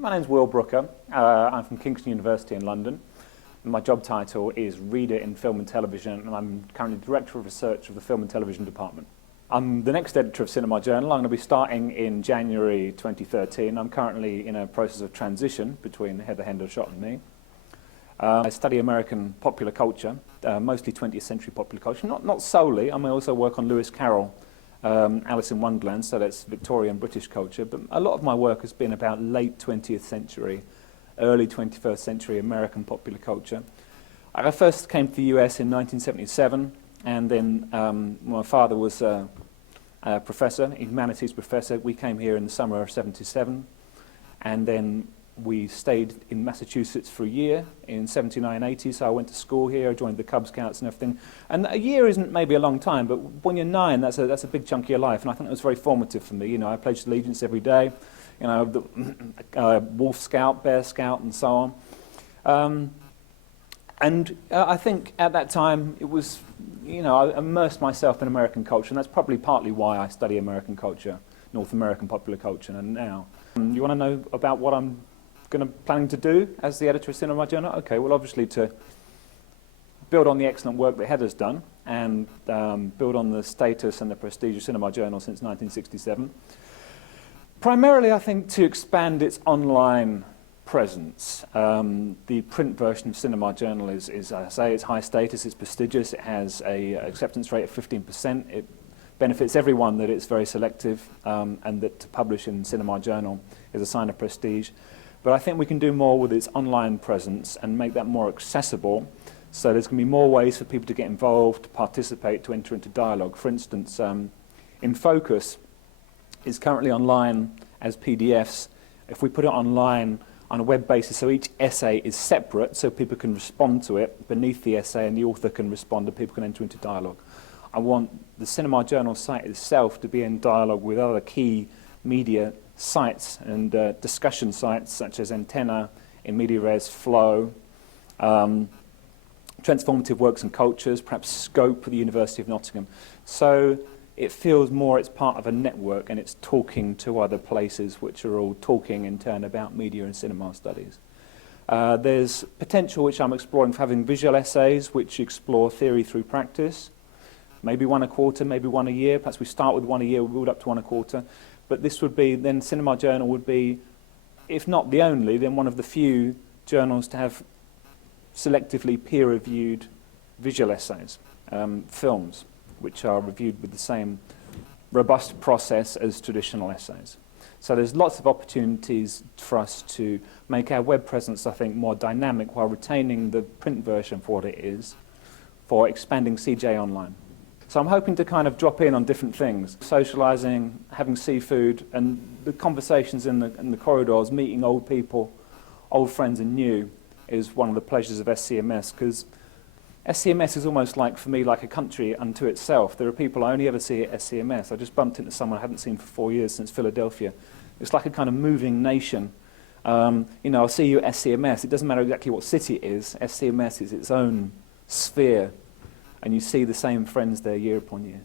My name's Will Brooker. I'm from Kingston University in London. My job title is Reader in Film and Television, and I'm currently Director of Research of the Film and Television Department. I'm the next editor of Cinema Journal. I'm going to be starting in January 2013. I'm currently in a process of transition between Heather Hendershot and me. I study American popular culture, mostly 20th century popular culture, not solely. I also work on Lewis Carroll, Alice in Wonderland, so that's Victorian British culture, but a lot of my work has been about late 20th century, early 21st century American popular culture. I first came to the US in 1977, and then my father was a professor, a humanities professor. We came here in the summer of '77, and then we stayed in Massachusetts for a year in 79, 80, so I went to school here, I joined the Cub Scouts and everything. And a year isn't maybe a long time, but when you're 9, that's a big chunk of your life, and I think it was very formative for me. You know, I pledged allegiance every day, you know, the Wolf Scout, Bear Scout, and so on. I think at that time it was, you know, I immersed myself in American culture, and that's probably partly why I study American culture, North American popular culture, and now. You want to know about what I'm planning to do as the editor of Cinema Journal? Okay, well, obviously to build on the excellent work that Heather's done and build on the status and the prestige of Cinema Journal since 1967. Primarily, I think, to expand its online presence. The print version of Cinema Journal is, as I say, it's high status, it's prestigious, it has an acceptance rate of 15%. It benefits everyone that it's very selective, and that to publish in Cinema Journal is a sign of prestige. But I think we can do more with its online presence and make that more accessible. So there's going to be more ways for people to get involved, to participate, to enter into dialogue. For instance, In Focus is currently online as PDFs. If we put it online on a web basis, so each essay is separate, so people can respond to it beneath the essay, and the author can respond and people can enter into dialogue. I want the Cinema Journal site itself to be in dialogue with other key media sites and discussion sites such as Antenna, In Media Res, Flow, Transformative Works and Cultures, perhaps Scope for the University of Nottingham. So it feels more it's part of a network and it's talking to other places which are all talking in turn about media and cinema studies. There's potential which I'm exploring for having visual essays which explore theory through practice. Maybe one a quarter, maybe one a year. Perhaps we start with one a year, we build up to one a quarter. But this would be, then Cinema Journal would be, if not the only, then one of the few journals to have selectively peer-reviewed visual essays, films, which are reviewed with the same robust process as traditional essays. So there's lots of opportunities for us to make our web presence, I think, more dynamic while retaining the print version for what it is, for expanding CJ Online. So I'm hoping to kind of drop in on different things, socialising, having seafood, and the conversations in the corridors, meeting old people, old friends and new, is one of the pleasures of SCMS, because SCMS is almost like, for me, like a country unto itself. There are people I only ever see at SCMS. I just bumped into someone I haven't seen for 4 years since Philadelphia. It's like a kind of moving nation. You know, I'll see you at SCMS. It doesn't matter exactly what city it is. SCMS is its own sphere. And you see the same friends there year upon year.